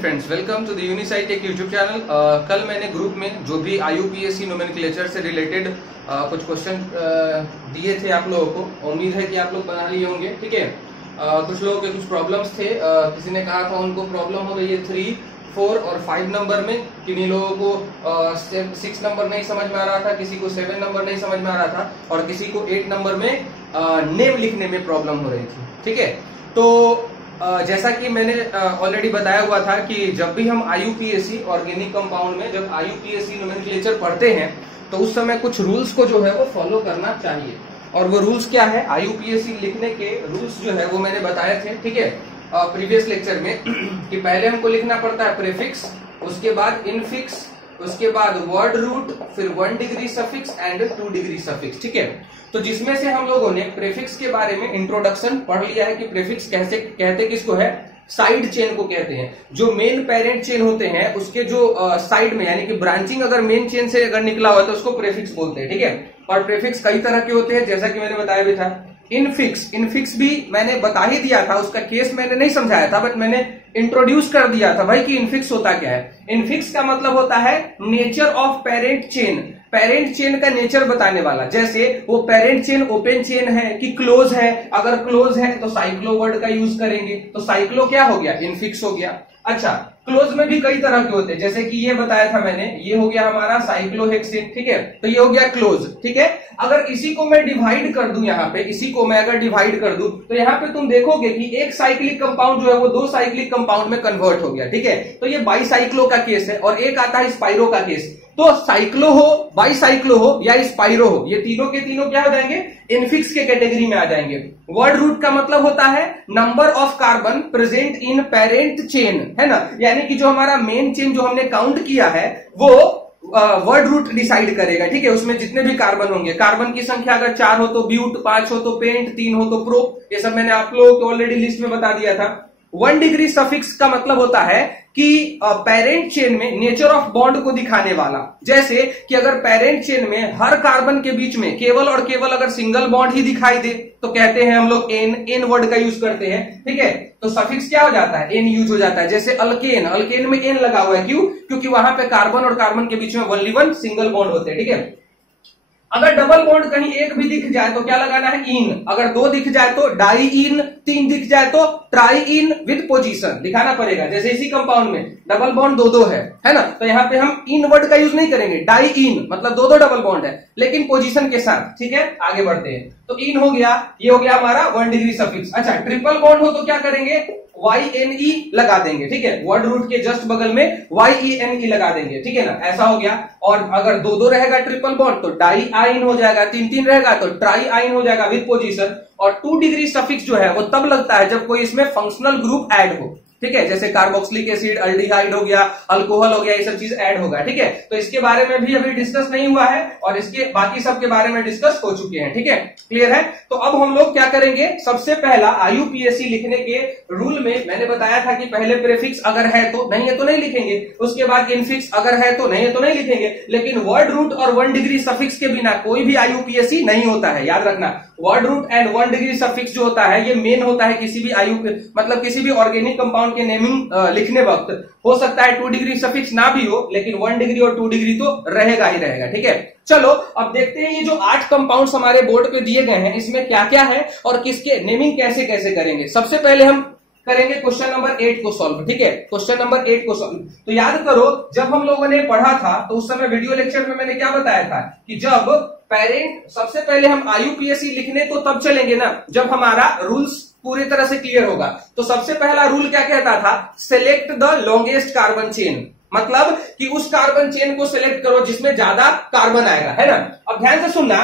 Friends, welcome to the Unisite tech YouTube channel. कल मैंने group में जो भी IUPAC नोमेनक्लेचर से रिलेटेड कुछ क्वेश्चन दिए थे आप लोगों को। उम्मीद है कि आप लोग बना लिए होंगे। ठीक है, कुछ लोगों के कुछ प्रॉब्लम्स थे। किसी ने कहा था उनको प्रॉब्लम हो रही है 3, 4 और 5 नंबर में। किन्हीं लोगों को 6 नंबर नहीं समझ में आ रहा था, किसी को 7 नंबर नहीं समझ में आ रहा था और किसी को 8 नंबर में नेम लिखने में प्रॉब्लम हो रही थी। ठीक है, तो जैसा कि मैंने ऑलरेडी बताया हुआ था कि जब भी हम IUPAC ऑर्गेनिक कंपाउंड में जब IUPAC नोमेनक्लेचर पढ़ते हैं तो उस समय कुछ रूल्स को जो है वो फॉलो करना चाहिए। और वो रूल्स क्या है, IUPAC लिखने के रूल्स जो है वो मैंने बताए थे। ठीक है, प्रीवियस लेक्चर में कि पहले हमको लिखना पड़ता है प्रीफिक्स, उसके बाद इनफिक्स, उसके बाद वर्ड रूट, फिर 1 degree suffix and 2 degree suffix. ठीक है, तो जिसमें से हम लोगों ने प्रीफिक्स के बारे में इंट्रोडक्शन पढ़ लिया है कि प्रीफिक्स कैसे कहते किसको है, साइड चेन को कहते हैं। जो मेन पेरेंट चेन होते हैं उसके जो साइड में यानी कि ब्रांचिंग अगर मेन चेन से अगर निकला हुआ तो उसको प्रीफिक्स बोलते हैं। ठीक है, और प्रीफिक्स कई तरह के होते हैं जैसा कि मैंने बताया भी था। इनफिक्स भी मैंने बता ही दिया था, उसका केस मैंने नहीं समझाया था बट मैंने इंट्रोड्यूस कर दिया था भाई कि इनफिक्स होता क्या है। इनफिक्स का मतलब होता है nature of parent chain, parent chain का नेचर बताने वाला। जैसे वो पेरेंट चेन ओपन चेन है कि क्लोज है, अगर क्लोज है तो साइक्लो वर्ड का यूज करेंगे, तो साइक्लो क्या हो गया, इनफिक्स हो गया। अच्छा, क्लोज में भी कई तरह के होते हैं, जैसे कि ये बताया था मैंने, ये हो गया हमारा साइक्लोहेक्सेन। ठीक है, तो ये हो गया क्लोज। ठीक है, अगर इसी को मैं डिवाइड कर दूं, यहाँ पे इसी को मैं अगर डिवाइड कर दूं तो यहाँ पे तुम देखोगे कि एक साइक्लिक कंपाउंड जो है वो 2 साइक्लिक कंपाउंड में कन्वर्ट हो गया। ठीक है, तो ये बाईसाइक्लो का केस है और एक आता है स्पाइरो का केस। तो साइक्लो हो, बाईसाइक्लो हो या स्पाइरो हो, ये तीनों के तीनों क्या हो जाएंगे, इनफिक्स के कैटेगरी में आ जाएंगे। वर्ड रूट का मतलब होता है number of carbon present in parent chain, है ना, यानी कि जो हमारा मेन चेन जो हमने काउंट किया है वो वर्ड रूट डिसाइड करेगा। ठीक है, उसमें जितने भी कार्बन होंगे, कार्बन की संख्या अगर 4 हो तो ब्यूट, 5 हो तो पेंट, 3 हो तो प्रो, ये सब मैंने आप लोगों को ऑलरेडी लिस्ट में बता दिया था। 1 डिग्री सफिक्स का मतलब होता है कि पेरेंट चेन में नेचर ऑफ बॉन्ड को दिखाने वाला। जैसे कि अगर पेरेंट चेन में हर कार्बन के बीच में केवल और केवल अगर सिंगल बॉन्ड ही दिखाई दे तो कहते हैं हम लोग एन वर्ड का यूज करते हैं। ठीक है, तो सफिक्स क्या हो जाता है, एन यूज हो जाता है। जैसे अल्केन में एन लगा हुआ है, क्यों, क्योंकि वहां पे कार्बन और कार्बन के बीच में ओनली 1 सिंगल बॉन्ड होते हैं। ठीक है, अगर डबल बॉन्ड कहीं एक भी दिख जाए तो क्या लगाना है, इन। अगर 2 दिख जाए तो डाई इन, 3 दिख जाए तो ट्राई इन विद पोजीशन दिखाना पड़ेगा। जैसे इसी कंपाउंड में डबल बॉन्ड 2-2 है ना, तो यहाँ पे हम इन वर्ड का यूज नहीं करेंगे, डाई इन मतलब 2-2 डबल बॉन्ड है लेकिन पोजीशन के साथ। ठीक है, आगे बढ़ते हैं, तो इन हो गया, ये हो गया हमारा 1 डिग्री सफिक्स। अच्छा, ट्रिपल बॉन्ड हो तो क्या करेंगे, YNE लगा देंगे। ठीक है, वर्ड रूट के जस्ट बगल में YENE लगा देंगे। ठीक है ना, ऐसा हो गया। और अगर 2-2 रहेगा ट्रिपल बॉन्ड तो डाई आइन हो जाएगा, 3-3 रहेगा तो ट्राई आइन हो जाएगा विद पोजीशन। और 2 डिग्री सफिक्स जो है वो तब लगता है जब कोई इसमें फंक्शनल ग्रुप ऐड हो। ठीक है, जैसे कार्बोक्सिलिक एसिड, अल्डिहाइड हो गया, अल्कोहल हो गया, ये सब चीज ऐड होगा। ठीक है, तो इसके बारे में भी अभी डिस्कस नहीं हुआ है और इसके बाकी सब के बारे में डिस्कस हो चुके हैं। ठीक है, क्लियर है। तो अब हम लोग क्या करेंगे, सबसे पहला IUPAC लिखने के रूल में मैंने बताया था कि पहले प्रीफिक्स अगर है तो, नहीं है तो नहीं लिखेंगे, उसके बाद इनफिक्स अगर है तो, नहीं है तो नहीं लिखेंगे, लेकिन वर्ड रूट और 1 डिग्री सफिक्स के बिना कोई भी IUPAC नहीं होता है, याद रखना। Word root and 1 degree suffix जो होता है ये मेन होता है किसी भी मतलब किसी भी ऑर्गेनिक कंपाउंड के नेमिंग लिखने वक्त। हो सकता है 2 डिग्री सफिक्स ना भी हो लेकिन 1 डिग्री और 2 डिग्री तो रहेगा ही रहेगा। ठीक है, चलो अब देखते हैं ये जो 8 कंपाउंड्स हमारे बोर्ड पे दिए गए हैं इसमें क्या क्या है और किसके नेमिंग कैसे कैसे करेंगे। सबसे पहले हम करेंगे क्वेश्चन नंबर 8 को सॉल्व। ठीक है, क्वेश्चन नंबर 8 को सॉल्व। तो याद करो, जब हम लोगों ने पढ़ा था तो उस समय वीडियो लेक्चर में मैंने क्या बताया था कि जब पेरेंट, सबसे पहले हम IUPAC लिखने तो तब चलेंगे ना जब हमारा रूल्स पूरी तरह से क्लियर होगा। तो सबसे पहला रूल क्या कहता था, select the longest carbon chain, मतलब कि उस कार्बन चेन को सिलेक्ट करो जिसमें ज्यादा कार्बन आएगा, है ना। अब ध्यान से सुनना,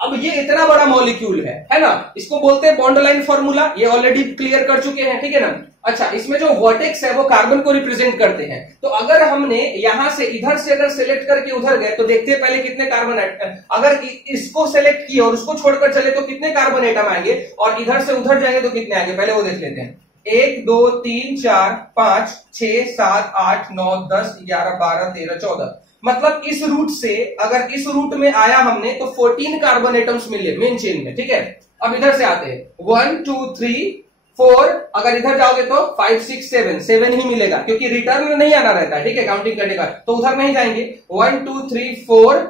अब ये इतना बड़ा मॉलिक्यूल है ना, इसको बोलते हैं बॉन्ड लाइन फॉर्मूला, ये ऑलरेडी क्लियर कर चुके हैं। ठीक है ना। अच्छा, इसमें जो वर्टेक्स है वो कार्बन को रिप्रेजेंट करते हैं। तो अगर हमने यहां से इधर से अगर सिलेक्ट करके उधर गए तो देखते हैं पहले कितने कार्बन एटम, अगर इसको सिलेक्ट किया और उसको छोड़कर चले तो कितने कार्बन एटम आएंगे, और इधर से उधर जाएंगे तो कितने आएंगे, पहले वो देख लेते हैं। 1 2 3 4 5 6 7 8 9 10 11 12 13 14, मतलब इस रूट से अगर इस रूट में आया हमने तो 14 कार्बन एटम्स मिले मेन चेन में। ठीक है, अब इधर से आते हैं 1 2 3 4, अगर इधर जाओगे तो 5 6 7 7 ही मिलेगा क्योंकि रिटर्न में नहीं आना रहता है, ठीक है, काउंटिंग करने का, तो उधर नहीं जाएंगे। 1 2 3 4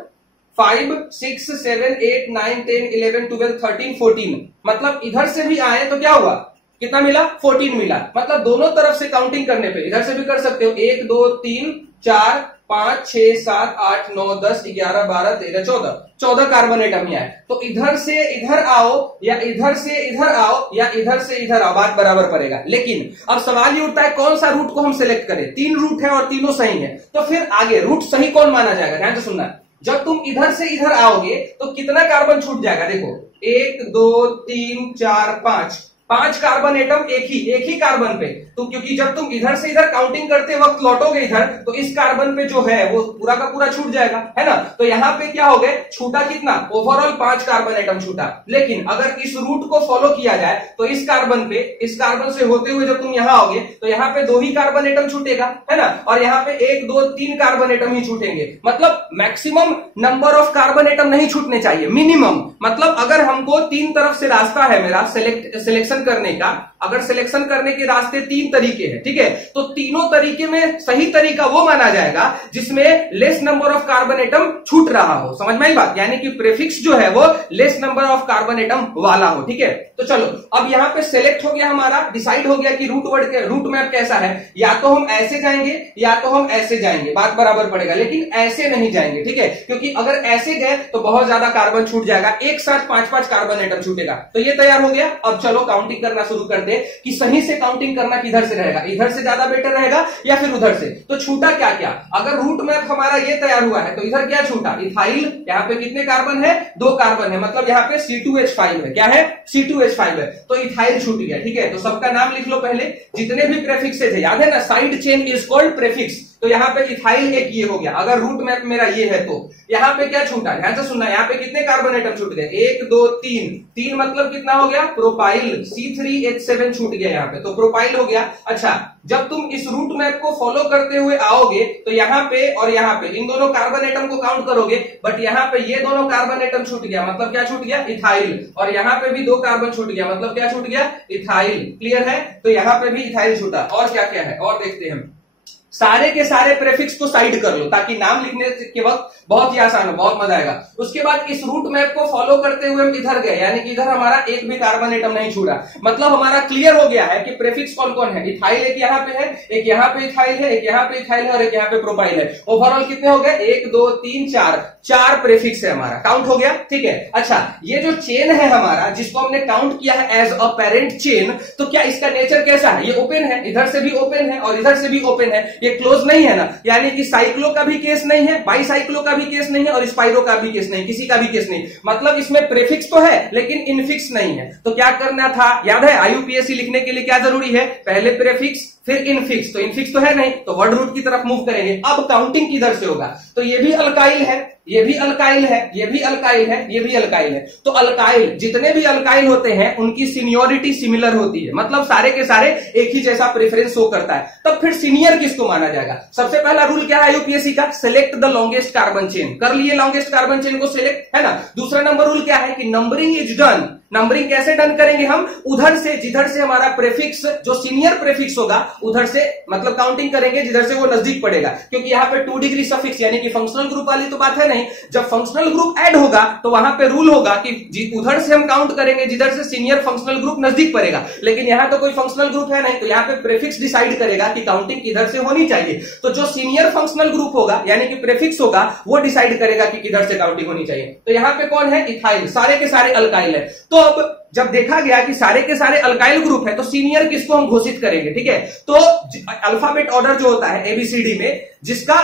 5 6 7 8 9 10 11 12 13 14, मतलब इधर से भी आए तो क्या हुआ, कितना मिला, 14 मिला। मतलब दोनों तरफ से काउंटिंग करने पे इधर से भी कर सकते हो, 1 2 3 4 5 6 7 8 9 10 11 12 13 14 14 कार्बन एटम ही आए। तो इधर से इधर आओ या इधर से इधर आओ या इधर से इधर आओ, बात बराबर पड़ेगा। लेकिन अब सवाल ये उठता है कौन सा रूट को हम सिलेक्ट करें, 3 रूट है और तीनों सही है, तो फिर आगे रूट सही कौन माना जाएगा, ध्यान से सुनना। जब तुम इधर से इधर आओगे तो कितना कार्बन छूट जाएगा, देखो 1 2 3 4 5 कार्बन एटम एक ही कार्बन पे, तो क्योंकि जब तुम इधर से इधर काउंटिंग करते वक्त लौटोगे इधर तो इस कार्बन पे जो है वो पूरा का पूरा छूट जाएगा, है ना। तो यहाँ पे क्या हो गए, छूटा कितना, ओवरऑल 5 कार्बन एटम छूटा। लेकिन अगर इस रूट को फॉलो किया जाए तो इस कार्बन से होते हुए जब तुम यहाँ आओगे तो यहाँ पे 2 ही कार्बन एटम छूटेगा, है ना, और यहाँ पे 1 2 3 कार्बन एटम ही छूटेंगे। मतलब maximum number of carbon atom नहीं छूटने चाहिए, मिनिमम। मतलब अगर हमको 3 तरफ से रास्ता है मेरा सिलेक्शन करने का, अगर सिलेक्शन करने के रास्ते 3 तरीके हैं, ठीक है, तो तीनों तरीके में सही तरीका वो माना जाएगा जिसमें less number of carbon atom छूट रहा हो, समझ में आई बात, यानी कि प्रीफिक्स जो है वो less number of carbon atom वाला हो, ठीक है। तो चलो अब यहां पे सिलेक्ट हो गया हमारा, डिसाइड हो गया कि रूट मैप कैसा है, या तो हम ऐसे जाएंगे या तो हम ऐसे जाएंगे, बात बराबर पड़ेगा, लेकिन ऐसे नहीं जाएंगे, ठीक है, क्योंकि अगर ऐसे गए तो बहुत ज्यादा कार्बन छूट जाएगा, एक साथ 5 कार्बन एटम छूटेगा। तो ये तैयार हो गया। अब चलो काउंटिंग करना शुरू कर दे कि सही से काउंटिंग करना किधर से रहेगा, इधर से ज्यादा बेटर रहेगा या फिर उधर से। तो छूटा क्या क्या, अगर रूट मैप हमारा ये तैयार हुआ है तो इधर क्या छूटा, इथाइल, यहाँ पे कितने कार्बन है, 2 कार्बन है, मतलब यहाँ पे C2H5 है, क्या है, C2H5 है, तो इथाइल छूट गया, ठीक है। तो सबका नाम लिख लो पहले, जितने भी प्रेफिक्सेज है, याद है ना, side chain is called prefix, तो यहाँ पे इथाइल एक ये हो गया। अगर रूट मैप मेरा ये है तो यहाँ पे क्या छूटा, ध्यान से सुनना, यहाँ पे कितने कार्बन एटम छूट गए, 1 2 3 मतलब कितना हो गया, प्रोपाइल, C3H7 छूट गया यहाँ पे, तो प्रोपाइल हो गया। अच्छा, जब तुम इस रूट मैप को फॉलो करते हुए आओगे तो यहाँ पे और यहाँ पे इन दोनों कार्बन एटम को काउंट करोगे, बट यहाँ पे ये दोनों कार्बन एटम छूट गया, मतलब क्या छूट गया, इथाइल, और यहाँ पे भी 2 कार्बन छूट गया, मतलब क्या छूट गया, इथाइल। क्लियर है, तो यहाँ पे भी इथाइल छूटा। और क्या क्या है और देखते हैं। सारे के सारे प्रेफिक्स को साइड कर लो ताकि नाम लिखने के वक्त बहुत ही आसान हो, बहुत मजा आएगा। उसके बाद इस रूट मैप को फॉलो करते हुए हम इधर गए, यानी कि इधर हमारा एक भी कार्बन एटम नहीं छूटा, मतलब हमारा क्लियर हो गया है कि प्रेफिक्स कौन कौन है। इथाइल एक यहाँ पे है, एक यहाँ पे इथाइल है, एक यहाँ पे इथाइल है और एक यहाँ पे प्रोपाइल है। ओवरऑल कितने हो गए, 1 2 3 4 प्रेफिक्स है हमारा, काउंट हो गया, ठीक है। अच्छा, ये जो चेन है हमारा जिसको हमने काउंट किया है एज अ पेरेंट चेन, तो क्या इसका नेचर कैसा है, ये ओपन है, इधर से भी ओपन है और इधर से भी ओपन है, ये क्लोज नहीं है ना, यानी कि साइक्लो का भी केस नहीं है, बाईसाइक्लो का भी केस नहीं है और स्पाइरो का भी केस नहीं, किसी का भी केस नहीं, मतलब इसमें प्रेफिक्स तो है लेकिन इनफिक्स नहीं है। तो क्या करना था, याद है, आईयूपीएससी लिखने के लिए क्या जरूरी है, पहले प्रेफिक्स फिर इनफिक्स, तो इनफिक्स तो है नहीं तो वर्ड रूट की तरफ मूव करेंगे। अब काउंटिंग किधर से होगा, तो ये भी अल्काइल है, ये भी अल्काइल है, ये भी अल्काइल है, ये भी अल्काइल है, तो अल्काइल, जितने भी अल्काइल होते हैं उनकी सीनियोरिटी सिमिलर होती है, मतलब सारे के सारे एक ही जैसा प्रेफरेंस शो करता है। तब फिर सीनियर किसको माना जाएगा, सबसे पहला रूल क्या है यूपीएससी का, select the longest carbon chain, कर लिए लॉन्गेस्ट कार्बन चेन को सिलेक्ट, है ना। दूसरा नंबर रूल क्या है कि नंबरिंग इज डन, नंबरिंग कैसे डन करेंगे हम, उधर से जिधर से हमारा प्रेफिक्स जो सीनियर प्रेफिक्स होगा उधर से, मतलब काउंटिंग करेंगे जिधर से वो नजदीक पड़ेगा, क्योंकि यहाँ पे 2 डिग्री सफिक्स यानी कि फंक्शनल ग्रुप वाली तो बात है नहीं। जब फंक्शनल ग्रुप ऐड होगा तो वहां पे रूल होगा कि उधर से हम काउंट करेंगे जिधर से सीनियर फंक्शनल ग्रुप नजदीक पड़ेगा, लेकिन यहाँ तो कोई फंक्शनल ग्रुप है नहीं, तो यहाँ पे प्रेफिक्स डिसाइड करेगा कि काउंटिंग किधर से होनी चाहिए। तो जो सीनियर फंक्शनल ग्रुप होगा यानी कि प्रेफिक्स होगा वो डिसाइड करेगा कि किधर से काउंटिंग होनी चाहिए। तो यहाँ पे कौन है, इथाइल, सारे के सारे अल्काइल है। तो अब जब देखा गया कि सारे के सारे अल्काइल ग्रुप है तो सीनियर किसको हम घोषित करेंगे, ठीक है। तो अल्फाबेट ऑर्डर जो होता है एबीसीडी में, जिसका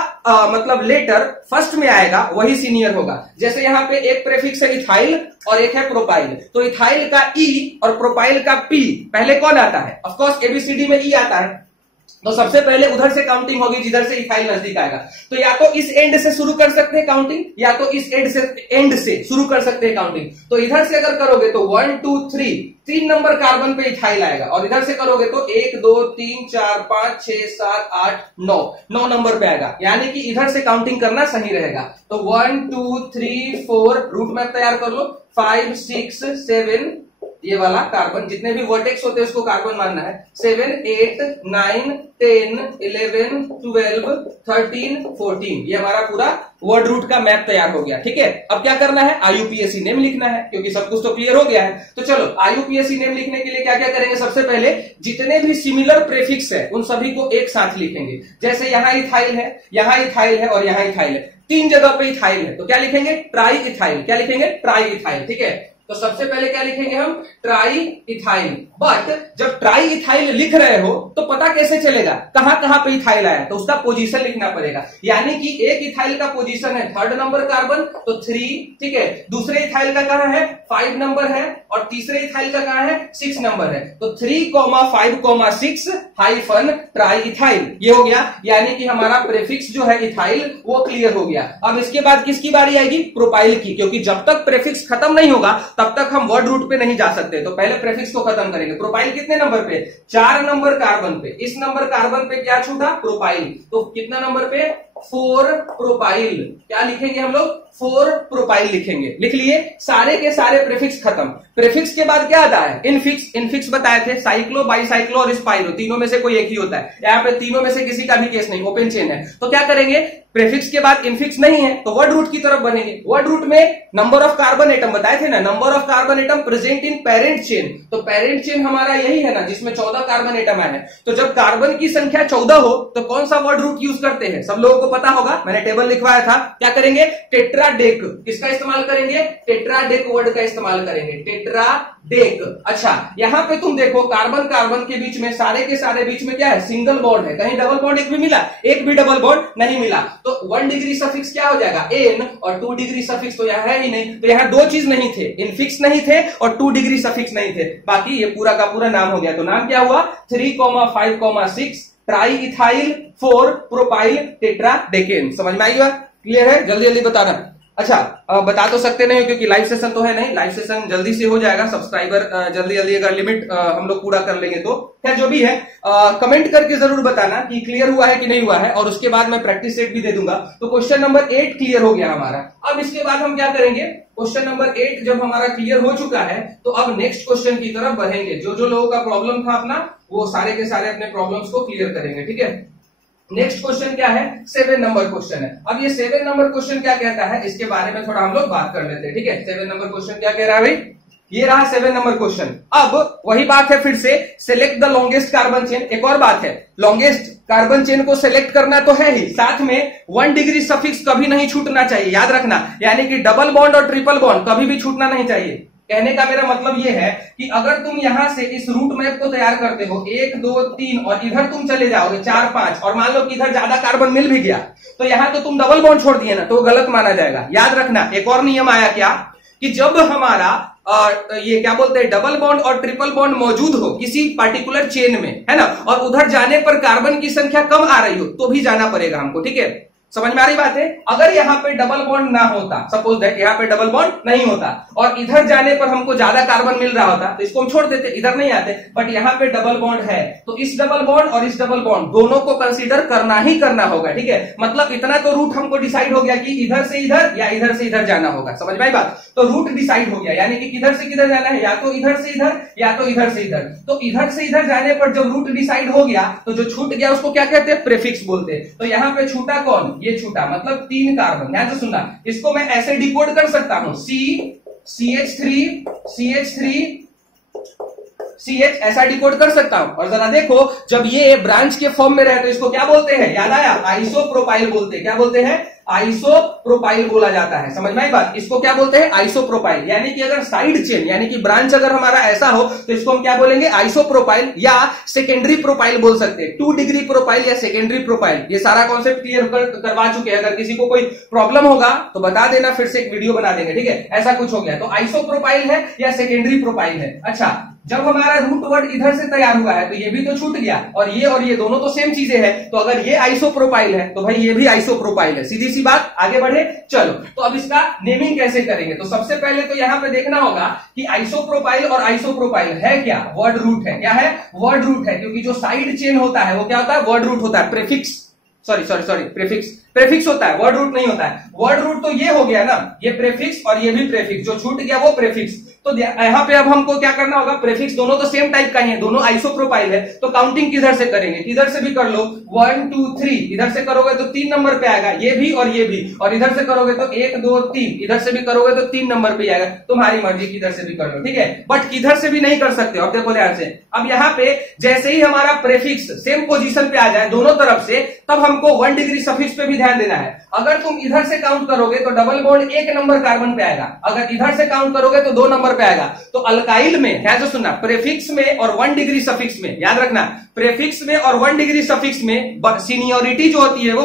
मतलब लेटर फर्स्ट में आएगा वही सीनियर होगा। जैसे यहाँ पे एक प्रेफिक्स है इथाइल और एक है प्रोपाइल, तो इथाइल का ई और प्रोपाइल का पी, पहले कौन आता है, ऑफ कोर्स एबीसीडी में ई आता है, तो सबसे पहले उधर से काउंटिंग होगी जिधर से इथाइल नजदीक आएगा। तो या तो इस एंड से शुरू कर सकते हैं काउंटिंग या तो इस एंड से शुरू कर सकते हैं काउंटिंग। तो इधर से अगर करोगे तो 1 2 3 नंबर कार्बन पे इथाइल आएगा, और इधर से करोगे तो 1 2 3 4 5 6 7 8 9 नंबर पे आएगा, यानी कि इधर से काउंटिंग करना सही रहेगा। तो 1 2 3 4 रूट मैप तैयार कर लो, 5 6 7 ये वाला कार्बन, जितने भी वर्टेक्स होते हैं उसको कार्बन मानना है। 7, 8, 9, 10, 11, 12, 13, 14, ये हमारा पूरा वर्ड रूट का मैप तैयार हो गया। ठीक है, अब क्या करना है, आईयूपीएसी नेम लिखना है, क्योंकि सब कुछ तो क्लियर हो गया है। तो चलो आईयूपीएसी नेम लिखने के लिए क्या क्या करेंगे, सबसे पहले जितने भी सिमिलर प्रेफिक्स है उन सभी को एक साथ लिखेंगे। जैसे यहाँ इथाइल है, यहाँ इथाइल है और यहाँ इथाइल है, 3 जगह पे इथाइल है, तो क्या लिखेंगे, ट्राई इथाइल। क्या लिखेंगे, ट्राई इथाइल। ठीक है, तो सबसे पहले क्या लिखेंगे हम, ट्राई इथाइल। बट जब ट्राई इथाइल लिख रहे हो तो पता कैसे चलेगा कहां कहां पे इथाइल आया, तो उसका पोजीशन लिखना पड़ेगा। यानी कि एक इथाइल का पोजीशन है 3rd नंबर कार्बन, तो 3। ठीक है, दूसरे इथाइल का कहां है, 5 नंबर है, और तीसरे इथाइल का कहां है, 6 नंबर है। तो 3,5,6 हाइफन ट्राई इथाइल, ये हो गया। यानी कि हमारा प्रेफिक्स जो है इथाइल वो क्लियर हो गया। अब इसके बाद किसकी बारी आएगी, प्रोपाइल की, क्योंकि जब तक प्रेफिक्स खत्म नहीं होगा तब तक हम वर्ड रूट पे नहीं जा सकते। तो पहले प्रेफिक्स को खत्म करेंगे। प्रोपाइल कितने नंबर पे, 4 नंबर कार्बन पे। इस नंबर कार्बन पे क्या छूटा, प्रोपाइल, तो कितना नंबर पे, 4 प्रोपाइल। क्या लिखेंगे हम लोग, 4 प्रोपाइल लिखेंगे। लिख लिए, सारे के सारे प्रेफिक्स खत्म। प्रेफिक्स के बाद क्या आता है, इनफिक्स। इनफिक्स बताए थे, साइक्लो, बाईसाइक्लो और स्पाइरो, तीनों में से कोई एक ही होता है। यहाँ पे तीनों में से किसी का भी केस नहीं, ओपन चेन है। तो क्या करेंगे, प्रेफिक्स के बाद इनफिक्स नहीं है तो वर्ड रूट की तरफ बनेंगे। वर्ड रूट में नंबर ऑफ कार्बन एटम बताए थे ना, number of carbon atom present in parent chain. तो पेरेंट चेन हमारा यही है ना, जिसमें 14 कार्बन एटम आए हैं। तो जब कार्बन की संख्या 14 हो तो कौन सा वर्ड रूट यूज करते हैं, सब लोगों को पता होगा, मैंने टेबल लिखवाया था। क्या करेंगे, टेट्राडेक। किसका इस्तेमाल करेंगे, टेट्राडेक वर्ड का इस्तेमाल करेंगे, टेट्राडेक। अच्छा, यहां पे तुम देखो कार्बन कार्बन के बीच में, सारे के सारे बीच में क्या है, सिंगल बॉन्ड है। कहीं डबल बॉन्ड एक भी मिला, एक भी डबल बॉन्ड नहीं मिला। तो 1 डिग्री सफिक्स क्या हो जाएगा, एन, और 2 डिग्री सफिक्स तो यहाँ है ही नहीं। तो यहाँ 2 चीज नहीं थे, इनफिक्स नहीं थे और 2 डिग्री सफिक्स नहीं थे। बाकी ये पूरा का पूरा नाम हो गया। तो नाम क्या हुआ, 3,5,6 ट्राई इथाइल 4 प्रोपाइल टेट्राडेकेन। समझ में आई बात, क्लियर है, जल्दी जल्दी बताना। अच्छा, बता तो सकते नहीं क्योंकि लाइव सेशन तो है नहीं, लाइव सेशन जल्दी से हो जाएगा। सब्सक्राइबर जल्दी जल्दी अगर लिमिट हम लोग पूरा कर लेंगे तो क्या, जो भी है कमेंट करके जरूर बताना कि क्लियर हुआ है कि नहीं हुआ है, और उसके बाद मैं प्रैक्टिस सेट भी दे दूंगा। तो क्वेश्चन नंबर 8 क्लियर हो गया हमारा। अब इसके बाद हम क्या करेंगे, क्वेश्चन नंबर 8 जब हमारा क्लियर हो चुका है तो अब नेक्स्ट क्वेश्चन की तरफ बढ़ेंगे। जो जो लोगों का प्रॉब्लम था अपना, वो सारे के सारे अपने प्रॉब्लम्स को क्लियर करेंगे। ठीक है, नेक्स्ट क्वेश्चन क्या है, 7 नंबर क्वेश्चन है। अब ये 7 नंबर क्वेश्चन क्या कहता है, इसके बारे में थोड़ा हम लोग बात कर लेते हैं। ठीक है, 7 नंबर क्वेश्चन क्या कह रहा है भाई, ये रहा 7 नंबर क्वेश्चन। अब वही बात है, फिर से select the longest carbon chain. एक और बात है, लॉन्गेस्ट कार्बन चेन को सिलेक्ट करना तो है ही, साथ में 1 डिग्री सफिक्स कभी नहीं छूटना चाहिए, याद रखना। यानी कि डबल बॉन्ड और ट्रिपल बॉन्ड कभी भी छूटना नहीं चाहिए। कहने का मेरा मतलब यह है कि अगर तुम यहां से इस रूट मैप को तैयार करते हो 1, 2, 3 और इधर तुम चले जाओगे 4, 5, और मान लो कि इधर ज्यादा कार्बन मिल भी गया, तो यहां तो तुम डबल बॉन्ड छोड़ दिए ना, तो वो गलत माना जाएगा। याद रखना, एक और नियम आया क्या, कि जब हमारा ये क्या बोलते हैं, डबल बॉन्ड और ट्रिपल बॉन्ड मौजूद हो किसी पार्टिकुलर चेन में, है ना, और उधर जाने पर कार्बन की संख्या कम आ रही हो तो भी जाना पड़ेगा हमको। ठीक है, समझ में आ रही बात है। अगर यहाँ पे डबल बॉन्ड ना होता, सपोज दैट यहाँ पे डबल बॉन्ड नहीं होता और इधर जाने पर हमको ज्यादा कार्बन मिल रहा होता तो इसको हम छोड़ देते, इधर नहीं आते। बट यहाँ पे डबल बॉन्ड है तो इस डबल बॉन्ड और इस डबल बॉन्ड दोनों को कंसीडर करना ही करना होगा। ठीक है, मतलब इतना तो रूट हमको डिसाइड हो गया कि इधर से इधर या इधर से इधर जाना होगा। समझ में आई बात, तो रूट डिसाइड हो गया, यानी कि किधर से किधर जाना है, या तो इधर से इधर या तो इधर से इधर। तो इधर से इधर जाने पर जब रूट डिसाइड हो गया तो जो छूट गया उसको क्या कहते हैं, प्रेफिक्स बोलते हैं। तो यहाँ पे छूटा कौन, ये छूटा, मतलब 3 कार्बन। ध्यान से सुनना, इसको मैं ऐसे डिकोड कर सकता हूं, CH3 CH ऐसा डिकोड कर सकता हूं। और जरा देखो, जब ये ब्रांच के फॉर्म में रहे तो इसको क्या बोलते हैं, याद आया, आइसोप्रोपाइल बोलते हैं। क्या बोलते हैं, आइसोप्रोपाइल बोला जाता है। समझ में आई बात, इसको क्या बोलते हैं, आइसोप्रोपाइल। यानी कि अगर साइड चेन यानी कि ब्रांच अगर हमारा ऐसा हो तो इसको हम क्या बोलेंगे, आइसोप्रोपाइल या सेकेंडरी प्रोपाइल बोल सकते हैं। 2 डिग्री प्रोपाइल या सेकेंडरी प्रोपाइल, ये सारा कॉन्सेप्ट क्लियर करवा चुके हैं। अगर किसी को कोई प्रॉब्लम होगा तो बता देना, फिर से एक वीडियो बना देंगे। ठीक है, ऐसा कुछ हो गया तो आइसोप्रोपाइल है या सेकेंडरी प्रोपाइल है। अच्छा, जब हमारा रूट वर्ड इधर से तैयार हुआ है तो ये भी तो छूट गया, और ये दोनों तो सेम चीजें हैं। तो अगर ये आइसोप्रोपाइल है तो भाई ये भी आइसोप्रोपाइल है। सीधी सी बात, आगे बढ़े चलो। तो अब इसका नेमिंग कैसे करेंगे, तो सबसे पहले तो यहां पे देखना होगा कि आइसोप्रोपाइल और आइसोप्रोपाइल है क्या, वर्ड रूट है। क्या है, वर्ड रूट है, क्योंकि जो साइड चेन होता है वो क्या होता है, वर्ड रूट होता है। प्रेफिक्स प्रेफिक्स होता है, वर्ड रूट नहीं होता है। वर्ड रूट तो ये हो गया ना, ये प्रेफिक्स और ये भी प्रेफिक्स, जो छूट गया वो प्रेफिक्स। तो यहाँ पे अब हमको क्या करना होगा, प्रेफिक्स दोनों तो सेम टाइप का ही है, दोनों आइसोप्रोपाइल है, तो काउंटिंग किधर से करेंगे, किधर से भी कर लो, 1 2 3, इधर से करोगे तो 3 नंबर पे आएगा, ये भी और ये भी, और इधर से करोगे तो 1 2 3, इधर से भी करोगे तो 3 नंबर पे आएगा। तुम्हारी मर्जी किधर से भी कर लो, ठीक है, बट किधर से भी नहीं कर सकते। और देखो ध्यान से, अब यहाँ पे जैसे ही हमारा प्रेफिक्स सेम पोजीशन पे आ जाए दोनों तरफ से, तब हमको 1 डिग्री सफिक्स पे भी ध्यान देना है। अगर तुम इधर से काउंट करोगे तो डबल बॉन्ड 1 नंबर कार्बन पे आएगा, अगर इधर से काउंट करोगे तो 2 नंबर पे आएगा। तो अल्काइल में ध्यान से सुनना, प्रेफिक्स में और 1 डिग्री सफिक्स में, याद रखना, प्रेफिक्स में और 1 डिग्री सफिक्स में सीनियोरिटी जो होती है वो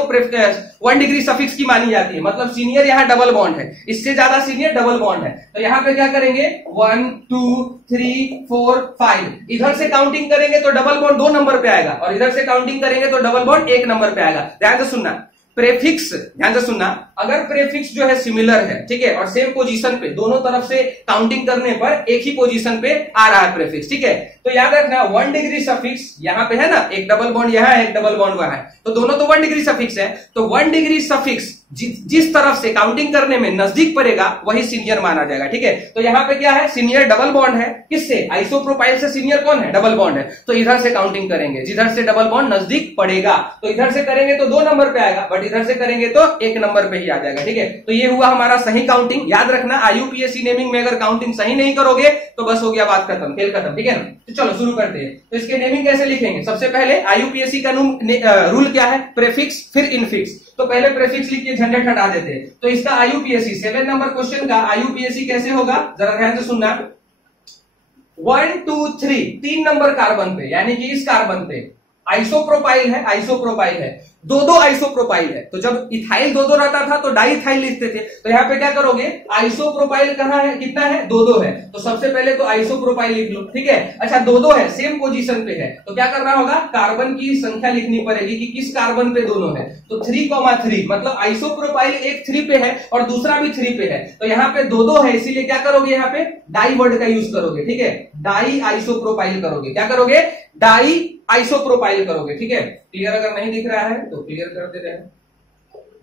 1 डिग्री सफिक्स की मानी जाती है, मतलब सीनियर यहाँ डबल बॉन्ड है, इससे ज्यादा सीनियर डबल बॉन्ड है। तो यहाँ पे क्या करेंगे, 1 2 3 4 5, इधर से काउंटिंग करेंगे तो डबल बॉन्ड 2 नंबर पे आएगा, और इधर से काउंटिंग करेंगे तो डबल बॉन्ड 1 नंबर पे आएगा। ध्यान से सुनना, प्रेफिक्स, ध्यान से सुनना, अगर प्रेफिक्स जो है सिमिलर है, ठीक है, और सेम पोजीशन पे, दोनों तरफ से काउंटिंग करने पर एक ही पोजीशन पे आ रहा है प्रेफिक्स, ठीक है, तो याद रखना 1 डिग्री सफिक्स यहाँ पे है ना, एक डबल बॉन्ड यहाँ है, एक डबल बॉन्ड वहां है, तो दोनों तो 1 डिग्री सफिक्स है, तो 1 डिग्री सफिक्स जिस तरफ से काउंटिंग करने में नजदीक पड़ेगा वही सीनियर माना जाएगा, ठीक है। तो यहाँ पे क्या है, सीनियर डबल बॉन्ड है, किससे, आइसोप्रोपाइल से सीनियर कौन है, डबल बॉन्ड है, तो इधर से काउंटिंग करेंगे, जिधर से डबल बॉन्ड नजदीक पड़ेगा, तो इधर से करेंगे तो 2 नंबर पे आएगा, बट इधर से करेंगे तो 1 नंबर पे ही आ जाएगा, ठीक है। तो ये हुआ हमारा सही काउंटिंग। याद रखना, आईयूपीएसी नेमिंग में अगर काउंटिंग सही नहीं करोगे तो बस हो गया, बात खत्म, खेल खत्म, ठीक है ना। तो चलो शुरू करते हैं। तो इसके नेमिंग कैसे लिखेंगे, सबसे पहले आईयूपीएसी का रूल क्या है, प्रेफिक्स फिर इनफिक्स। तो पहले प्रेफिक्स लिख के झंझट हटा देते हैं। तो इसका आईयूपीएसी 7 नंबर क्वेश्चन का आईयूपीएसी कैसे होगा, जरा ध्यान से सुनना, 1 2 3, 3 नंबर कार्बन पे, यानी कि इस कार्बन पे आइसोप्रोपाइल है, आइसोप्रोपाइल है, 2 आइसोप्रोपाइल है। तो जब इथाइल 2 रहता था तो डाइथाइल लिखते थे, तो यहाँ पे क्या करोगे, आइसोप्रोपाइल कहाँ है, कितना है, 2 है, तो सबसे पहले तो आइसोप्रोपाइल लिख लो, ठीक है। अच्छा 2 है, सेम पोजीशन पे है, तो क्या करना होगा, कार्बन की संख्या लिखनी पड़ेगी कि किस कार्बन पे दोनों है, तो 3,3, मतलब आइसोप्रोपाइल एक 3 पे है और दूसरा भी 3 पे है, तो यहाँ पे 2 है, इसीलिए क्या करोगे, यहाँ पे डाई वर्ड का यूज करोगे, ठीक है, डाई आइसोप्रोपाइल करोगे, क्या करोगे, डाई आइसोप्रोपाइल करोगे, ठीक है। क्लियर अगर नहीं दिख रहा है तो क्लियर कर दे रहे हैं,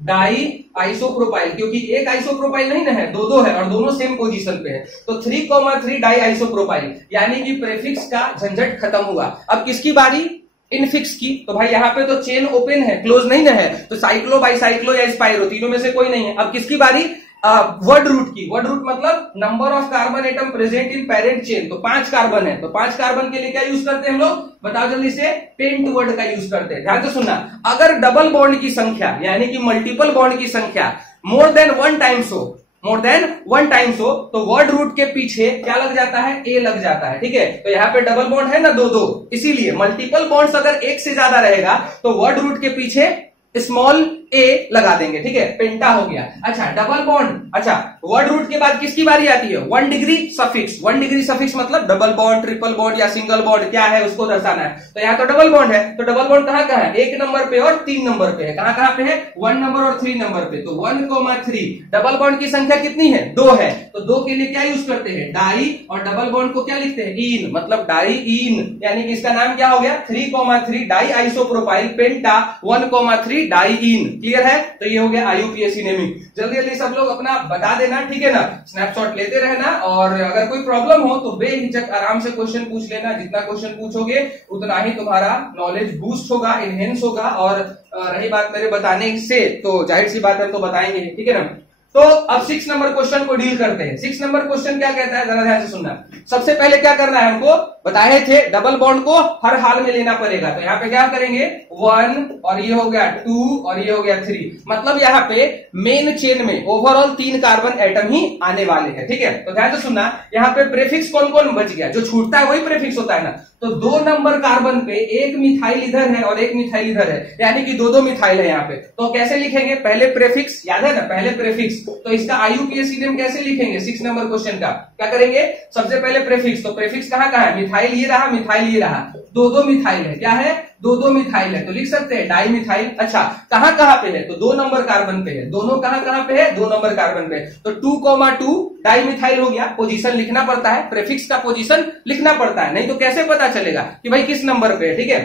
डाई आइसोप्रोपाइल, क्योंकि एक आइसोप्रोपाइल नहीं ना है, 2 है और दोनों सेम पोजीशन पे है, तो 3,3 डाई आइसोप्रोपाइल, यानी कि प्रेफिक्स का झंझट खत्म हुआ। अब किसकी बारी, इनफिक्स की। तो भाई यहाँ पे तो चेन ओपन है, क्लोज नहीं ना है, तो साइक्लो बाइसाइक्लो या स्पाइरो, तीनों में से कोई नहीं है। अब किसकी बारी, वर्ड रूट की। वर्ड रूट मतलब number of carbon atom present in parent chain, तो 5 कार्बन है, तो 5 कार्बन के लिए क्या यूज करते हैं हम लोग, बताओ जल्दी से, पेंट वर्ड का यूज करते हैं। ध्यान से सुनना, अगर डबल बॉन्ड की संख्या यानी कि मल्टीपल बॉन्ड की संख्या मोर देन 1 टाइम्स हो, मोर देन 1 टाइम्स हो, तो वर्ड रूट के पीछे क्या लग जाता है, ए लग जाता है, ठीक है। तो यहाँ पे डबल बॉन्ड है ना 2, इसीलिए मल्टीपल बॉन्ड्स अगर 1 से ज्यादा रहेगा तो वर्ड रूट के पीछे स्मॉल ए लगा देंगे, ठीक है, पेंटा हो गया। अच्छा डबल बॉन्ड, अच्छा वर्ड रूट के बाद किसकी बारी आती है, 1 डिग्री सफिक्स। 1 डिग्री सफिक्स मतलब डबल बॉन्ड, ट्रिपल बॉन्ड या सिंगल बॉन्ड क्या है उसको दर्शाना है। तो यहाँ तो डबल बॉन्ड है, तो डबल बॉन्ड कहाँ है, 1 नंबर पे और 3 नंबर पे है। कहाँ पे है, 1 नंबर और 3 नंबर पे। तो 1,3, डबल बॉन्ड की संख्या कितनी है, 2 है, तो 2 के लिए क्या यूज करते हैं, डाई, और डबल बॉन्ड को क्या लिखते हैं, इन, मतलब डाई इन, यानी कि इसका नाम क्या हो गया, 3,3 डाई आइसोप्रोपाइल पेंटा 1,3 डाई इन। क्लियर है, तो ये हो गया आईयूपीएसी नेमिंग। जल्दी जल्दी सब लोग अपना बता देना, ठीक है ना, स्नैपशॉट लेते रहना, और अगर कोई प्रॉब्लम हो तो बेहिचक आराम से क्वेश्चन पूछ लेना। जितना क्वेश्चन पूछोगे उतना ही तुम्हारा नॉलेज बूस्ट होगा, इनहेंस होगा। और रही बात मेरे बताने से, तो जाहिर सी बात है तो बताएंगे, ठीक है ना। तो अब 6 नंबर क्वेश्चन को डील करते हैं। 6 नंबर क्वेश्चन क्या कहता है, जरा ध्यान से सुनना। सबसे पहले क्या करना है, हमको बताए थे डबल बॉन्ड को हर हाल में लेना पड़ेगा। तो यहाँ पे क्या करेंगे, 1 और ये हो गया 2 और ये हो गया 3, मतलब यहाँ पे मेन चेन में ओवरऑल 3 कार्बन एटम ही आने वाले हैं, ठीक है। तो ध्यान से सुनना, यहाँ पे प्रेफिक्स कौन कौन बच गया, जो छूटता है वही प्रेफिक्स होता है ना। तो 2 नंबर कार्बन पे 1 मिथाइल इधर है और 1 मिथाइल इधर है, यानी कि 2 मिथाइल है यहाँ पे। तो कैसे लिखेंगे, पहले प्रेफिक्स, याद है ना, पहले प्रेफिक्स। तो इसका आईयूपीएसी नेम कैसे लिखेंगे 6 नंबर क्वेश्चन का, क्या करेंगे, सबसे पहले प्रेफिक्स। तो प्रेफिक्स कहाँ कहाँ है, मिथाइल ये रहा, मिथाइल ये रहा, 2 मिथाइल है, क्या है, 2 मिथाइल है, तो लिख सकते हैं डाई मिथाइल। अच्छा कहाँ कहाँ पे है, तो 2 नंबर कार्बन पे है, दोनों कहाँ कहाँ पे है, 2 नंबर कार्बन पे। तो 2,2 डाई मिथाइल हो गया। पोजीशन लिखना पड़ता है, प्रेफिक्स का पोजीशन लिखना पड़ता है, नहीं तो कैसे पता चलेगा कि भाई किस नंबर पे है, ठीक है।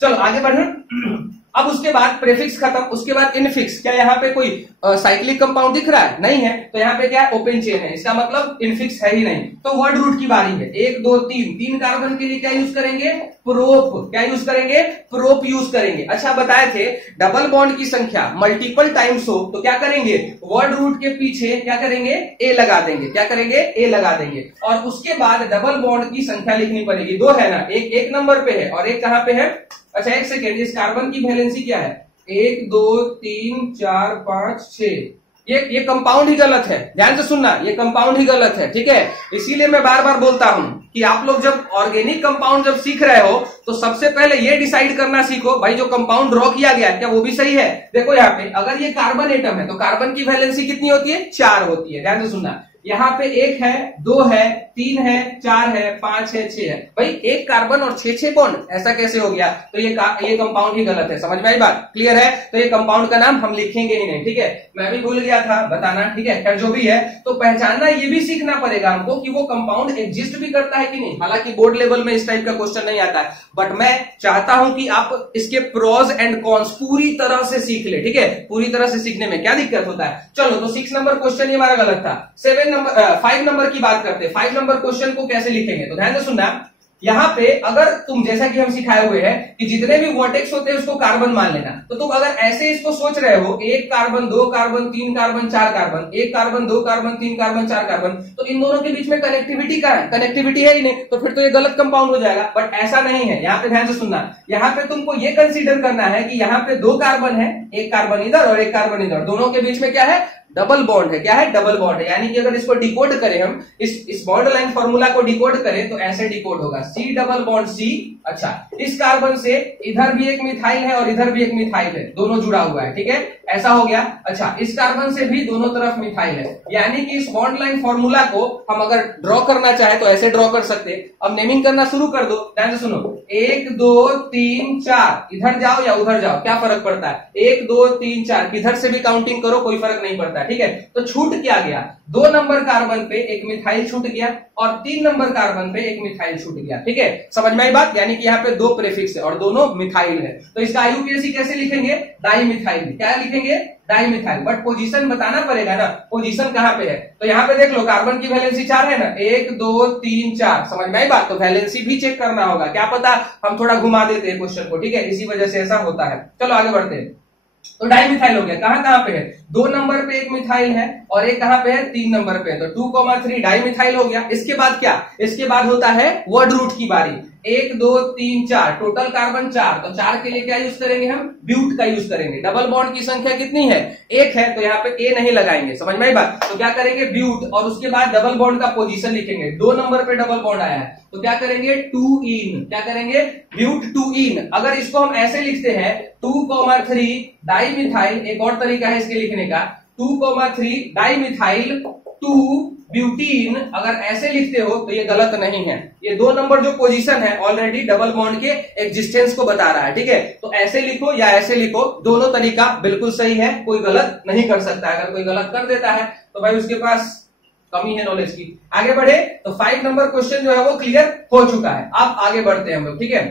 चलो आगे बढ़े। अब उसके बाद प्रेफिक्स खत्म, उसके बाद इनफिक्स। क्या यहाँ पे कोई साइक्लिक कंपाउंड दिख रहा है? नहीं है, तो यहाँ पे क्या है? ओपन चेन है, इसका मतलब इनफिक्स है ही नहीं। तो वर्ड रूट की बारी है। 1 2 3, 3 कार्बन के लिए क्या यूज करेंगे? प्रोप। क्या यूज करेंगे? प्रोप यूज करेंगे। अच्छा बताए थे डबल बॉन्ड की संख्या मल्टीपल टाइम्स हो तो क्या करेंगे? वर्ड रूट के पीछे क्या करेंगे? ए लगा देंगे। क्या करेंगे? ए लगा देंगे। और उसके बाद डबल बॉन्ड की संख्या लिखनी पड़ेगी। 2 है ना, एक नंबर पे है और एक कहां पे है? अच्छा एक सेकेंड, इस कार्बन की वैलेंसी क्या है? 1 2 3 4 5 6। ये कंपाउंड ही गलत है, ध्यान से सुनना, ये कंपाउंड ही गलत है, ठीक है। इसीलिए मैं बार बार बोलता हूं कि आप लोग जब ऑर्गेनिक कंपाउंड जब सीख रहे हो तो सबसे पहले ये डिसाइड करना सीखो भाई जो कंपाउंड ड्रॉ किया गया है क्या वो भी सही है। देखो यहाँ पे अगर ये कार्बन एटम है तो कार्बन की वैलेंसी कितनी होती है? 4 होती है। ध्यान से सुनना, यहाँ पे 1 है, 2 है, 3 है, 4 है, 5 है, 6 है। भाई एक कार्बन और 6 बॉन्ड, ऐसा कैसे हो गया? तो ये कंपाउंड ही गलत है। समझ में आई बात? क्लियर है? तो ये कंपाउंड का नाम हम लिखेंगे ही नहीं, ठीक है। मैं भी भूल गया था बताना, ठीक है। खैर जो भी है, तो पहचानना ये भी सीखना पड़ेगा हमको कि वो कंपाउंड एग्जिस्ट भी करता है कि नहीं। हालांकि बोर्ड लेवल में इस टाइप का क्वेश्चन नहीं आता है, बट मैं चाहता हूं कि आप इसके प्रोज एंड कॉन्स पूरी तरह से सीख ले, ठीक है। पूरी तरह से सीखने में क्या दिक्कत होता है? चलो तो 6 नंबर क्वेश्चन ये हमारा गलत था। 5 नंबर की बात करते हैं। 5 नंबर क्वेश्चन को कैसे लिखेंगे? तो ध्यान से सुनना, यहाँ पे अगर तुम जैसा कि हम सिखाए हुए हैं कि जितने भी वर्टेक्स होते हैं उसको कार्बन मान लेना, तो तुम अगर ऐसे इसको सोच रहे हो 1 carbon 2 carbon 3 carbon 4 carbon, 1 carbon 2 carbon 3 carbon 4 carbon, तो इन दोनों के बीच में कनेक्टिविटी का है? कनेक्टिविटी है ही नहीं, तो फिर तो ये गलत कंपाउंड हो जाएगा। बट ऐसा नहीं है, यहाँ पे ध्यान से सुनना, यहाँ पे तुमको ये कंसीडर करना है कि यहाँ पे 2 कार्बन है, 1 कार्बन इधर और 1 कार्बन इधर, दोनों के बीच में क्या है? डबल बॉन्ड है। क्या है? डबल बॉन्ड है। यानी कि अगर इसको डिकोड करें हम, इस बॉन्ड लाइन फॉर्मूला को डिकोड करें तो ऐसे डिकोड होगा, C डबल बॉन्ड C। अच्छा, इस कार्बन से इधर भी एक मिथाइल है और इधर भी एक मिथाइल है, दोनों जुड़ा हुआ है, ठीक है, ऐसा हो गया। अच्छा, इस कार्बन से भी दोनों तरफ मिथाइल है, यानी कि इस बॉन्ड लाइन फॉर्मूला को हम अगर ड्रॉ करना चाहे तो ऐसे ड्रॉ कर सकते हैं। अब नेमिंग करना शुरू कर दो। ध्यान से सुनो, 1 2 3 4, इधर जाओ या उधर जाओ क्या फर्क पड़ता है? 1 2 3 4, किधर से भी काउंटिंग करो कोई फर्क नहीं पड़ता, ठीक है। तो छूट क्या गया? 2 नंबर कार्बन पे एक मिथाइल छूट गया और 3 नंबर कार्बन पे एक मिथाइल छूट गया, ठीक है। समझ में आई बात? यानी कि यहाँ पे 2 प्रेफिक्स है और दोनों मिथाइल है, तो इसका आईयूपीएसी कैसे लिखेंगे? डाइमिथाइल। क्या लिखेंगे? डाइमिथाइल। बट पोजीशन बताना पड़ेगा ना, पोजीशन कहां पे है? तो यहाँ पे देख लो, कार्बन की वैलेंसी 4 है ना, 1 2 3 4। समझ में आई बात? तो वैलेंसी भी चेक करना होगा, क्या पता हम थोड़ा घुमा देते हैं क्वेश्चन को, ठीक है, इसी वजह से ऐसा होता है। चलो आगे बढ़ते हैं। तो डाइमिथाइल हो गया। कहां कहां पे है? 2 नंबर पे एक मिथाइल है और एक कहां पे है? 3 नंबर पे है, तो 2,3 डाइमिथाइल हो गया। इसके बाद क्या? इसके बाद होता है वर्ड रूट की बारी। 1 2 3 4, टोटल कार्बन 4, तो 4 के लिए क्या यूज करेंगे हम? ब्यूट का यूज करेंगे। डबल बॉन्ड की संख्या कितनी है? 1 है, तो यहाँ पे ए नहीं लगाएंगे। समझ में आई बात? तो क्या करेंगे? ब्यूट, और उसके बाद डबल बॉन्ड का पोजीशन लिखेंगे। 2 नंबर पे डबल बॉन्ड आया है तो क्या करेंगे? 2 इन। क्या करेंगे? ब्यूट 2 इन। अगर इसको हम ऐसे लिखते हैं 2,3 डाइमिथाइल, एक और तरीका है इसके लिखने का, 2,3 डाइमिथाइल 2 ब्यूटीन, अगर ऐसे लिखते हो तो ये गलत नहीं है। ये 2 नंबर जो पोजीशन है ऑलरेडी डबल बॉन्ड के एग्जिस्टेंस को बता रहा है, ठीक है। तो ऐसे लिखो या ऐसे लिखो, दोनों तरीका बिल्कुल सही है, कोई गलत नहीं कर सकता। अगर कोई गलत कर देता है तो भाई उसके पास कमी है नॉलेज की। आगे बढ़े तो 5 नंबर क्वेश्चन जो है वो क्लियर हो चुका है। अब आगे बढ़ते हैं हम लोग, ठीक है।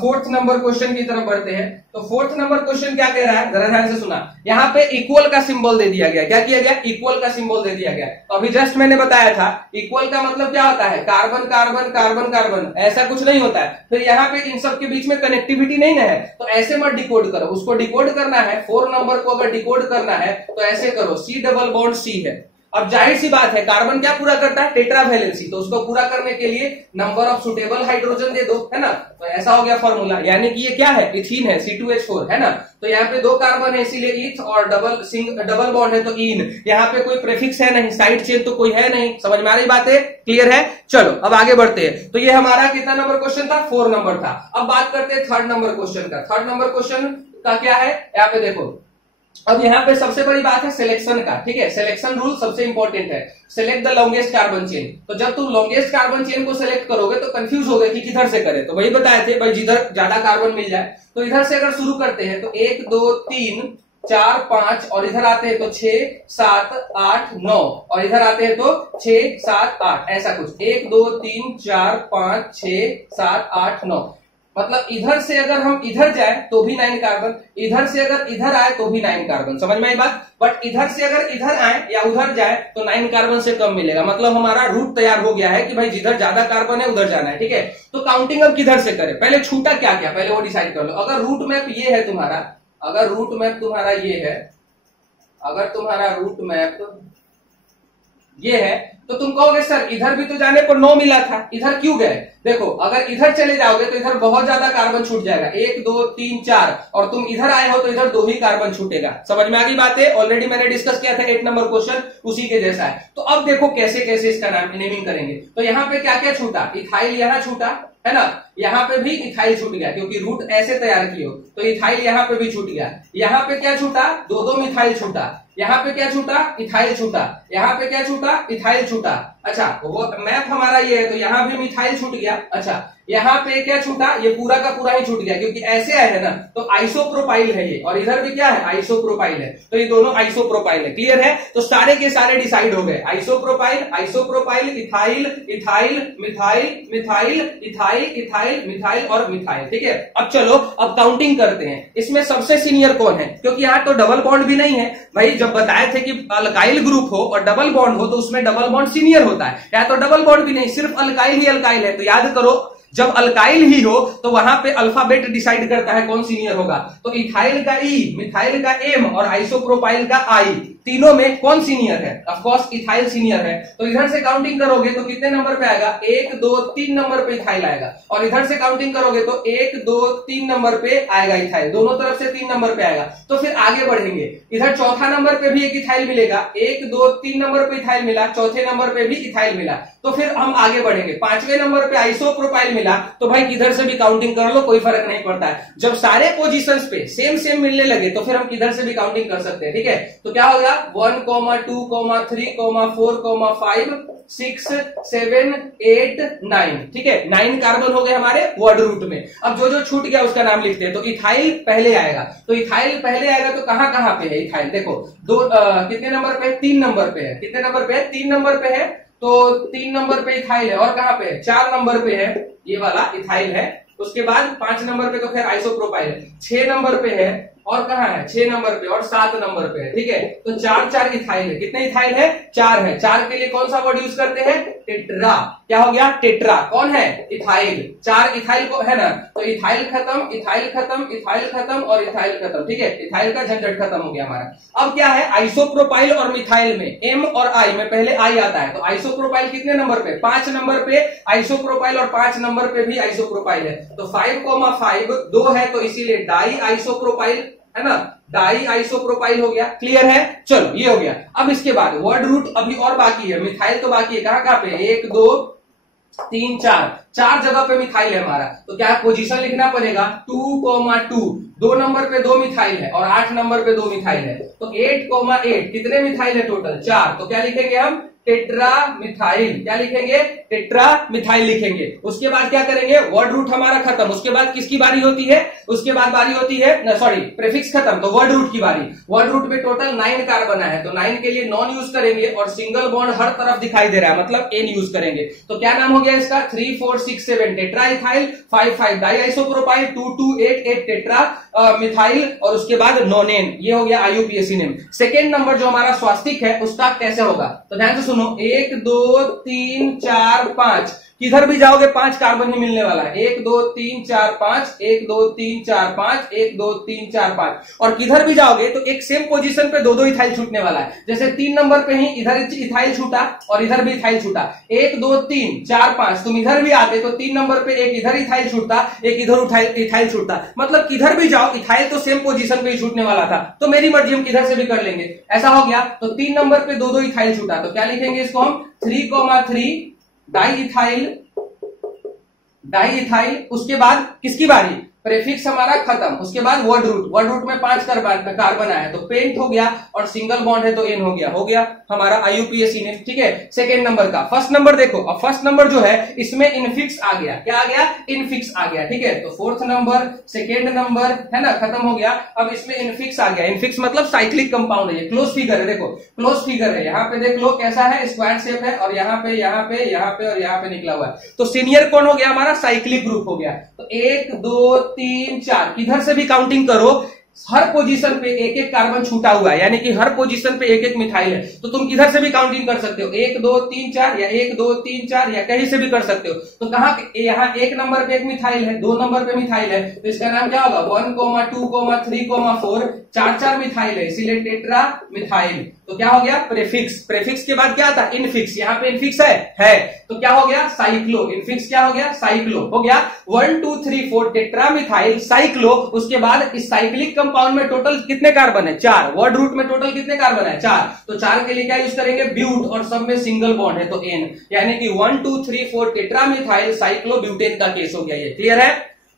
4th नंबर क्वेश्चन की तरफ बढ़ते हैं। तो 4th नंबर क्वेश्चन क्या कह रहा है, जरा ध्यान से सुना। यहाँ पे इक्वल का सिंबल दे दिया गया। क्या किया गया? इक्वल का सिंबल दे दिया गया। तो अभी जस्ट मैंने बताया था इक्वल का मतलब क्या होता है? कार्बन कार्बन कार्बन कार्बन, ऐसा कुछ नहीं होता है। फिर यहाँ पे इन सब के बीच में कनेक्टिविटी नहीं ना है, तो ऐसे मत डिकोड करो। उसको डिकोड करना है, 4 नंबर को अगर डिकोड करना है तो ऐसे करो, C डबल बॉन्ड C है। अब जाहिर सी बात है कार्बन क्या पूरा करता है? टेट्रा वैलेंसी, तो उसको पूरा करने के लिए नंबर ऑफ सुटेबल हाइड्रोजन दे दो, है ना। तो ऐसा हो गया फॉर्मूला, यानी कि ये क्या है? इथीन है, C2H4, है ना। तो यहाँ पे 2 कार्बन है इसीलिए इथ, और डबल बॉन्ड है तो इन। यहाँ पे कोई प्रेफिक्स है नहीं, साइड चेन तो कोई है नहीं। समझ में आ रही बात है? क्लियर है? चलो अब आगे बढ़ते हैं। तो ये हमारा कितना नंबर क्वेश्चन था? 4 नंबर था। अब बात करते हैं 3rd नंबर क्वेश्चन का। 3rd नंबर क्वेश्चन का क्या है? यहाँ पे देखो, अब यहाँ पे सबसे बड़ी बात है सिलेक्शन का, ठीक है। सिलेक्शन रूल सबसे इंपॉर्टेंट है। Select the longest carbon chain. तो जब तुम लॉन्गेस्ट कार्बन चेन को सिलेक्ट करोगे तो कंफ्यूज हो गए कि किधर से करें। तो वही बताए थे भाई, जिधर ज्यादा कार्बन मिल जाए। तो इधर से अगर शुरू करते हैं तो 1 2 3 4 5, और इधर आते हैं तो 6 7 8 9, और इधर आते हैं तो 6 7 8, ऐसा कुछ 1 2 3 4 5 6 7 8 9। मतलब इधर से अगर हम इधर जाए तो भी 9 कार्बन, इधर से अगर इधर आए तो भी 9 कार्बन, समझ में आई बात। बट इधर से अगर इधर आए या उधर जाए तो 9 कार्बन से कम मिलेगा। मतलब हमारा रूट तैयार हो गया है कि भाई जिधर ज्यादा कार्बन है उधर जाना है, ठीक है। तो काउंटिंग अब किधर से करें, पहले छूटा क्या क्या, पहले वो डिसाइड कर लो। अगर रूट मैप ये है तुम्हारा, अगर रूट मैप तुम्हारा ये है, अगर तुम्हारा रूट मैप ये है तो तुम कहोगे सर इधर भी तो जाने पर 9 मिला था, इधर क्यों गए। देखो अगर इधर चले जाओगे तो इधर बहुत ज्यादा कार्बन छूट जाएगा, 1 2 3 4, और तुम इधर आए हो तो इधर 2 ही कार्बन छूटेगा। समझ में आ गई बात है, ऑलरेडी मैंने डिस्कस किया था 8 नंबर क्वेश्चन, उसी के जैसा है। तो अब देखो कैसे कैसे इसका नाम नेमिंग करेंगे। तो यहाँ पे क्या क्या छूटा, इथाइल यहाँ छूटा है ना, यहाँ पे भी इथाइल छूट गया क्योंकि रूट ऐसे तैयार किए हो, तो इथाइल यहाँ पे भी छूट गया। यहाँ पे क्या छूटा, 2 मिथाइल छूटा। यहाँ पे क्या छूटा, इथाइल छूटा। यहाँ पे क्या छूटा, इथाइल छूटा। अच्छा वो मैप हमारा ये है तो यहाँ भी मिथाइल छूट गया। अच्छा यहाँ पे क्या छूटा, ये पूरा का पूरा ही छूट गया क्योंकि ऐसे आए है ना, तो आइसोप्रोपाइल है ये, और इधर भी क्या है, आइसोप्रोपाइल है, तो ये दोनों आइसोप्रोपाइल है। क्लियर है, तो सारे के सारे डिसाइड हो गए, isopropyl isopropyl, ethyl ethyl methyl methyl ethyl ethyl methyl और मिथाइल। ठीक है, अब चलो अब काउंटिंग करते हैं। इसमें सबसे सीनियर कौन है, क्योंकि यहाँ तो डबल बॉन्ड भी नहीं है भाई। जब बताए थे कि अल्काइल ग्रुप हो और डबल बॉन्ड हो तो उसमें डबल बॉन्ड सीनियर होता है, या तो डबल बॉन्ड भी नहीं, सिर्फ अल्काइल ही अल्काइल है। तो याद करो जब अल्काइल ही हो तो वहां पे अल्फाबेट डिसाइड करता है कौन सीनियर होगा। तो इथाइल का ई, मिथाइल का एम और आइसोप्रोपाइल का आई, तीनों में कौन सीनियर है, ऑफ कोर्स इथाइल सीनियर है। तो इधर से काउंटिंग करोगे तो कितने नंबर पे आएगा, 1 2 3 नंबर पे इथाइल आएगा, और इधर से काउंटिंग करोगे तो 1 2 3 नंबर पे आएगा इथाइल, दोनों तरफ से 3 नंबर पे आएगा। तो फिर आगे बढ़ेंगे, इधर चौथा नंबर पे भी एक इथाइल मिलेगा, 1 2 3 नंबर पे इथाइल मिला, चौथे नंबर पे भी इथाइल मिला। तो फिर हम आगे बढ़ेंगे, 5वें नंबर पे आइसोप्रोपाइल मिला, तो भाई किधर से भी काउंटिंग कर लो, कोई फर्क नहीं पड़ता है। जब सारे पोजीशंस पे सेम सेम मिलने लगे तो फिर हम किधर से भी काउंटिंग कर सकते हैं। ठीक है, तो क्या होगा 1 2 3 4 5 6 7 8 9। ठीक है, 9 कार्बन हो गए हमारे वर्ड रूट में। अब जो जो छूट गया उसका नाम लिखते हैं। तो इथाइल पहले आएगा, तो इथाइल पहले आएगा तो कहां कहां पे है इथाइल, देखो कितने नंबर पे, 3 नंबर पे है। कितने नंबर पे है, 3 नंबर पे है। तो 3 नंबर पे इथाइल है, और कहां पे है, 4 नंबर पे है, ये वाला इथाइल है। उसके बाद 5 नंबर पे तो खैर आइसोप्रोपाइल है, 6 नंबर पे है, और कहां है, 6 नंबर पे और 7 नंबर पे है। ठीक है, तो 4 इथाइल है। कितने इथाइल है, 4 है। 4 के लिए कौन सा वर्ड यूज करते हैं, टेट्रा। क्या हो गया, टेट्रा। कौन है, इथाइल। 4 इथाइल को है ना, तो इथाइल खत्म, इथाइल खत्म, इथाइल खत्म और इथाइल खत्म। ठीक है, इथाइल का झंझट खत्म हो गया हमारा। अब क्या है, आइसोप्रोपाइल और मिथाइल में एम और आई में पहले आई आता है। तो आइसोप्रोपाइल कितने नंबर पे, 5 नंबर पे आइसोप्रोपाइल, और 5 नंबर पे भी आइसोप्रोपाइल है। तो 5,5 2 है, तो इसीलिए डाई आइसोप्रोपाइल है ना, डाई आइसोप्रोपाइल हो गया। क्लियर है, चलो ये हो गया। अब इसके बाद वर्ड रूट अभी और बाकी है, मिथाइल तो बाकी है, कहां कहां पे, 1 2 3 4 जगह पे मिथाइल है हमारा। तो क्या पोजीशन लिखना पड़ेगा, 2,2, 2 नंबर पे 2 मिथाइल है और 8 नंबर पे 2 मिथाइल है। तो 8,8 कितने मिथाइल है टोटल, 4। तो क्या लिखेंगे हम, टेट्रा मिथाइल। क्या लिखेंगे, टेट्रा मिथाइल लिखेंगे। उसके बाद क्या करेंगे, वर्ड रूट हमारा खत्म। उसके बाद किसकी बारी होती है, उसके बाद बारी होती है, सॉरी प्रीफिक्स खत्म, तो वर्ड रूट की बारी। वर्ड रूट में टोटल 9 कार्बन है, तो 9 के लिए नॉन यूज करेंगे, और सिंगल बॉन्ड हर तरफ दिखाई दे रहा है, मतलब एन यूज करेंगे। तो क्या नाम हो गया इसका, 3 4 6 7 tetra ethyl, 5 5 di isopropyl, 2 2 8 8 tetra methyl, और उसके बाद नोनेन। ये हो गया आईयूपीएसी नेम। सेकेंड नंबर जो हमारा स्वास्तिक है उसका कैसे होगा, तो ध्यान से सुनो, 1 2 3 4 5, किधर भी जाओगे 5 कार्बन ही मिलने वाला है। 1 2 3 4 5, 1 2 3 4 5, 1 2 3 4 5, और किधर भी जाओगे तो एक सेम पोजीशन पे 2 2 इथाइल छूटने वाला है। जैसे 3 नंबर पे ही इधर इथाइल छूटा और इधर भी इथाइल छूटा, 1 2 3 4 5, तुम इधर भी आते तो 3 नंबर पे एक इधर इथाइल छूटता, एक इधर इथाइल छूटता, मतलब किधर भी जाओ इथाइल तो सेम पोजीशन पे ही छूटने वाला था। तो मेरी मर्जी, हम किधर से भी कर लेंगे। ऐसा हो गया, तो 3 नंबर पे 2 2 इथाइल छूटा, तो क्या लिखेंगे इसको हम, 3,3 डाई इथाइल। उसके बाद किसकी बारी, प्रेफिक्स हमारा खत्म, उसके बाद वर्ड रूट में 5 कार्बन आया तो पेंट हो गया, और सिंगल बॉन्ड है तो एन हो गया हमारा आईयूपीएसी ने। ठीक है, सेकेंड नंबर का। फर्स्ट नंबर देखो, अब फर्स्ट नंबर जो है इसमें इनफिक्स आ गया, क्या आ गया, इनफिक्स आ गया। ठीक है, तो फोर्थ नंबर, सेकेंड नंबर है ना, खत्म हो गया। अब इसमें इनफिक्स आ गया, इनफिक्स मतलब साइक्लिक कंपाउंड है, ये क्लोज फिगर है, देखो क्लोज फिगर है, यहाँ पे देख लो कैसा है, स्क्वायर शेप है, और यहाँ पे यहाँ पे यहाँ पे और यहाँ पे निकला हुआ है। तो सीनियर कौन हो गया हमारा, साइक्लिक ग्रुप हो गया। तो 1 2 3 4 किधर से भी काउंटिंग करो, हर पोजीशन पे एक एक कार्बन छूटा हुआ है, यानी कि हर पोजीशन पे एक एक मिथाइल है। तो तुम किधर से भी काउंटिंग कर सकते हो, 1 2 3 4 या 1 2 3 4 या कहीं से भी कर सकते हो। तो कहाँ, यहाँ 1 नंबर पे एक मिथाइल है, 2 नंबर पे मिथाइल है, तो इसका नाम क्या होगा, 1 2 3 4, 4 मिथाइल है, इसीलिए टेट्रा मिथाइल। तो क्या हो गया, प्रेफिक्स। प्रेफिक्स के बाद क्या था, इनफिक्स, यहाँ पे इनफिक्स है तो क्या हो गया, साइक्लो। इनफिक्स क्या हो गया, साइक्लो हो गया। 1 2 3 4 टेट्रा मिथाइल साइक्लो। उसके बाद इस साइक्लिक कंपाउंड में टोटल कितने कार्बन है, 4। वर्ड रूट में टोटल कितने कार्बन है, 4। तो 4 के लिए क्या यूज करेंगे, ब्यूट, और सब में सिंगल बॉन्ड है तो एन, यानी कि 1 2 3 4 टेट्रा मिथाइल साइक्लो ब्यूटेन का केस हो गया। ये क्लियर है।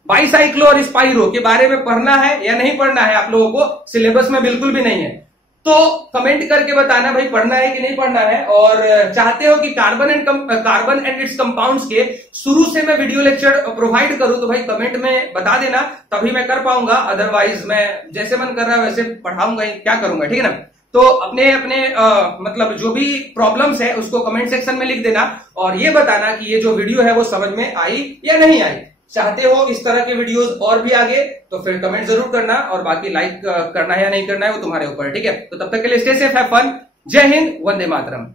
बाईसाइक्लो और स्पाइरो के बारे में पढ़ना है या नहीं पढ़ना है आप लोगों को, सिलेबस में बिल्कुल भी नहीं है, तो कमेंट करके बताना भाई पढ़ना है कि नहीं पढ़ना है। और चाहते हो कि कार्बन एंड इट्स कंपाउंड्स के शुरू से मैं वीडियो लेक्चर प्रोवाइड करूं, तो भाई कमेंट में बता देना, तभी मैं कर पाऊंगा, अदरवाइज मैं जैसे मन कर रहा है वैसे पढ़ाऊंगा, क्या करूंगा, ठीक है ना। तो अपने मतलब जो भी प्रॉब्लम्स है उसको कमेंट सेक्शन में लिख देना, और ये बताना कि ये जो वीडियो है वो समझ में आई या नहीं आई। चाहते हो इस तरह के वीडियोस और भी आगे, तो फिर कमेंट जरूर करना, और बाकी लाइक करना है या नहीं करना है वो तुम्हारे ऊपर है, ठीक है। तो तब तक के लिए स्टे सेफ, हैव फन, जय हिंद, वंदे मातरम।